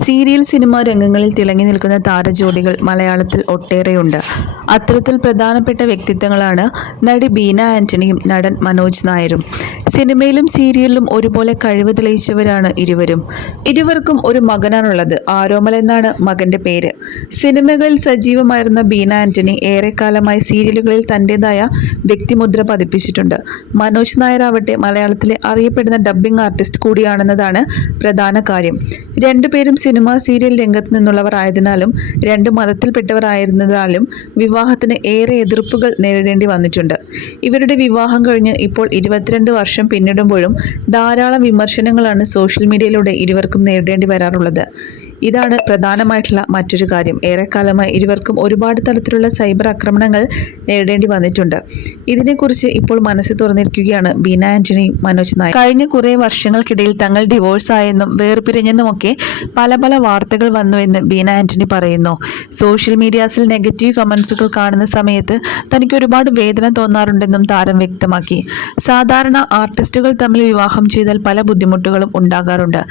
Serial cinema രംഗങ്ങളിൽ തിളങ്ങി നിൽക്കുന്ന താരജോഡികൾ മലയാളത്തിൽ ഒട്ടേറെയുണ്ട്. അത്തരത്തിൽ പ്രധാനപ്പെട്ട വ്യക്തിത്വങ്ങളാണ് നടി ബീന ആന്റണിയും നടൻ മനോജ് നായരും. സിനിമയിലും സീരിയലിലും ഒരുപോലെ കഴിവ് തെളിയിച്ചവരാണ് ഇരുവരും. ഇരുവർക്കും ഒരു മകനാണുള്ളത്. ആരോമൽ എന്നാണ് മകന്റെ പേര്. സിനിമകളിൽ സജീവമായിരുന്ന ബീന ആന്റണി ഏറെക്കാലമായി സീരിയലുകളിൽ തന്റെതായ വ്യക്തിമുദ്ര പതിപ്പിച്ചിട്ടുണ്ട്. മനോജ് നായർ ആവട്ടെ മലയാളത്തിലെ അറിയപ്പെടുന്ന ഡബ്ബിംഗ് ആർട്ടിസ്റ്റ് കൂടിയാണെന്നതാണ് പ്രധാന കാര്യം. രണ്ടുപേരും സിനിമ സീരിയൽ രംഗത്ത് നിന്നുള്ളവർ ആയതിനാലും രണ്ട് മതത്തിൽപ്പെട്ടവർ ആയിരുന്നതിനാലും വിവാഹത്തിന് ഏറെ എതിർപ്പുകൾ നേരിടേണ്ടി വന്നിട്ടുണ്ട്. ഇവരുടെ വിവാഹം കഴിഞ്ഞ് ഇപ്പോൾ ഇരുപത്തിരണ്ട് വർഷം പിന്നിടുമ്പോഴും ധാരാളം വിമർശനങ്ങളാണ് സോഷ്യൽ മീഡിയയിലൂടെ ഇരുവർക്കും നേരിടേണ്ടി വരാറുള്ളത്. ഇതാണ് പ്രധാനമായിട്ടുള്ള മറ്റൊരു കാര്യം. ഏറെക്കാലമായി ഇരുവർക്കും ഒരുപാട് തരത്തിലുള്ള സൈബർ ആക്രമണങ്ങൾ നേരിടേണ്ടി വന്നിട്ടുണ്ട്. ഇതിനെക്കുറിച്ച് ഇപ്പോൾ മനസ്സ് തുറന്നിരിക്കുകയാണ് ബീന ആന്റണി മനോജ് നായർ. കഴിഞ്ഞ കുറേ വർഷങ്ങൾക്കിടയിൽ തങ്ങൾ ഡിവോഴ്സ് ആയെന്നും വേർപിരിഞ്ഞെന്നുമൊക്കെ പല പല വാർത്തകൾ വന്നുവെന്ന് ബീന ആന്റണി പറയുന്നു. സോഷ്യൽ മീഡിയാസിൽ നെഗറ്റീവ് കമൻസുകൾ കാണുന്ന സമയത്ത് തനിക്ക് ഒരുപാട് വേദന തോന്നാറുണ്ടെന്നും താരം വ്യക്തമാക്കി. സാധാരണ ആർട്ടിസ്റ്റുകൾ തമ്മിൽ വിവാഹം ചെയ്താൽ പല ബുദ്ധിമുട്ടുകളും ഉണ്ടാകാറുണ്ട്.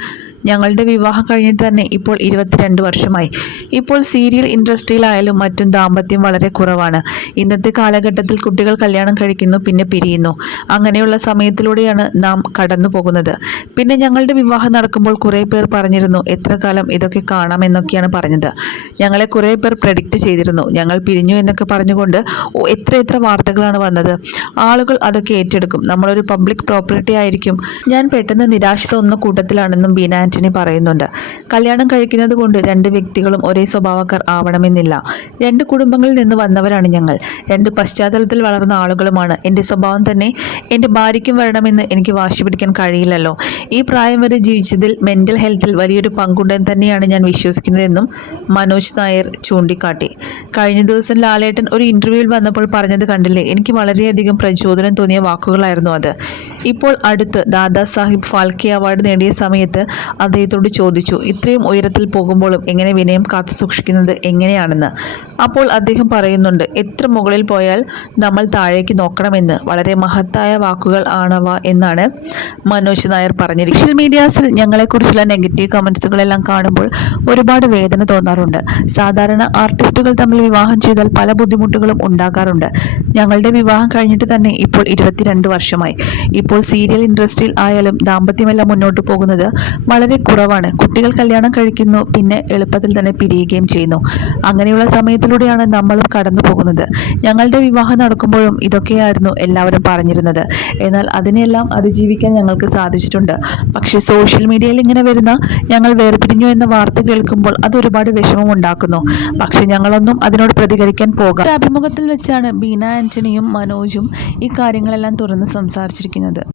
ഞങ്ങളുടെ വിവാഹം കഴിഞ്ഞിട്ട് തന്നെ ഇപ്പോൾ ഇരുപത്തിരണ്ട് വർഷമായി. ഇപ്പോൾ സീരിയൽ ഇൻഡസ്ട്രിയിലായാലും മറ്റും ദാമ്പത്യം വളരെ കുറവാണ്. ഇന്നത്തെ കാലഘട്ടത്തിൽ കുട്ടികൾ കല്യാണം കഴിക്കുന്നു പിന്നെ പിരിയുന്നു. അങ്ങനെയുള്ള സമയത്തിലൂടെയാണ് നാം കടന്നു പോകുന്നത്. പിന്നെ ഞങ്ങളുടെ വിവാഹം നടക്കുമ്പോൾ കുറേ പേർ പറഞ്ഞിരുന്നു എത്ര കാലം ഇതൊക്കെ കാണാമെന്നൊക്കെയാണ് പറഞ്ഞത്. ഞങ്ങളെ കുറേ പേർ പ്രഡിക്റ്റ് ചെയ്തിരുന്നു. ഞങ്ങൾ പിരിഞ്ഞു എന്നൊക്കെ പറഞ്ഞുകൊണ്ട് എത്ര എത്ര വാർത്തകളാണ് വന്നത്. ആളുകൾ അതൊക്കെ ഏറ്റെടുക്കും. നമ്മളൊരു പബ്ലിക് പ്രോപ്പർട്ടി ആയിരിക്കും. ഞാൻ പെട്ടെന്ന് നിരാശ തോന്നുന്ന കൂട്ടത്തിലാണെന്നും ബീന ആന്റണി പറയുന്നുണ്ട് കല്യാണം കഴിക്കുന്നത് കൊണ്ട് രണ്ട് വ്യക്തികളും ഒരേ സ്വഭാവക്കാർ ആവണമെന്നില്ല. രണ്ട് കുടുംബങ്ങളിൽ നിന്ന് വന്നവരാണ് ഞങ്ങൾ. രണ്ട് പശ്ചാത്തലത്തിൽ വളർന്ന ആളുകളുമാണ്. എന്റെ സ്വഭാവം തന്നെ എന്റെ ഭാര്യയ്ക്കും വരണമെന്ന് എനിക്ക് വാശി പിടിക്കാൻ കഴിയില്ലല്ലോ. ഈ പ്രായം വരെ ജീവിച്ചതിൽ മെന്റൽ ഹെൽത്തിൽ വലിയൊരു പങ്കുണ്ടെന്ന് തന്നെയാണ് ഞാൻ വിശ്വസിക്കുന്നതെന്നും മനോജ് നായർ ചൂണ്ടിക്കാട്ടി. കഴിഞ്ഞ ദിവസം ലാലേട്ടൻ ഒരു ഇന്റർവ്യൂവിൽ വന്നപ്പോൾ പറഞ്ഞത് കണ്ടില്ലേ? എനിക്ക് വളരെയധികം പ്രചോദനം തോന്നിയ വാക്കുകളായിരുന്നു അത്. ഇപ്പോൾ അടുത്ത് ദാദാ സാഹിബ് ഫാൽക്കെ അവാർഡ് നേടിയ സമയത്ത് അദ്ദേഹത്തോട് ചോദിച്ചു ഇത്രയും ഉയരത്തിൽ പോകുമ്പോഴും എങ്ങനെ വിനയം കാത്തു സൂക്ഷിക്കുന്നത് എങ്ങനെയാണെന്ന്? അപ്പോൾ അദ്ദേഹം പറയുന്നുണ്ട് എത്ര മുകളിൽ പോയാൽ നമ്മൾ താഴേക്ക് നോക്കണമെന്ന്. വളരെ മഹത്തായ വാക്കുകൾ ആണവ എന്നാണ് മനോജ് നായർ പറഞ്ഞിരിക്കുന്നത്. സോഷ്യൽ മീഡിയാസിൽ ഞങ്ങളെക്കുറിച്ചുള്ള നെഗറ്റീവ് കമൻസുകളെല്ലാം കാണുമ്പോൾ ഒരുപാട് വേദന തോന്നാറുണ്ട്. സാധാരണ ആർട്ടിസ്റ്റുകൾ തമ്മിൽ വിവാഹം ചെയ്താൽ പല ബുദ്ധിമുട്ടുകളും ഉണ്ടാകാറുണ്ട്. ഞങ്ങളുടെ വിവാഹം കഴിഞ്ഞിട്ട് തന്നെ ഇപ്പോൾ ഇരുപത്തിരണ്ട് വർഷമായി. ഇപ്പോൾ സീരിയൽ ഇൻഡസ്ട്രിയിൽ ആയാലും ദാമ്പത്യമെല്ലാം മുന്നോട്ട് പോകുന്നത് വളരെ കുറവാണ്. കുട്ടികൾ കല്യാണം കഴിക്കുന്നു പിന്നെ എളുപ്പത്തിൽ തന്നെ പിരിയുകയും ചെയ്യുന്നു. അങ്ങനെയുള്ള സമയത്തിലൂടെയാണ് നമ്മളും കടന്നു പോകുന്നത്. ഞങ്ങളുടെ വിവാഹം നടക്കുമ്പോഴും ഇതൊക്കെയായിരുന്നു എല്ലാവരും പറഞ്ഞിരുന്നത്. എന്നാൽ അതിനെല്ലാം അതിജീവിക്കാൻ ഞങ്ങൾക്ക് സാധിച്ചിട്ടുണ്ട്. പക്ഷേ സോഷ്യൽ മീഡിയയിൽ ഇങ്ങനെ വരുന്ന ഞങ്ങൾ വേർപിരിഞ്ഞു എന്ന വാർത്ത കേൾക്കുമ്പോൾ അത് ഒരുപാട് വിഷമം ഉണ്ടാക്കുന്നു. പക്ഷേ ഞങ്ങളൊന്നും അതിനോട് പ്രതികരിക്കാൻ പോകാം. അഭിമുഖത്തിൽ വെച്ചാണ് ബീന ആന്റണിയും മനോജും ഈ കാര്യങ്ങളെല്ലാം തുറന്ന് സംസാരിച്ചിരിക്കുന്നത്.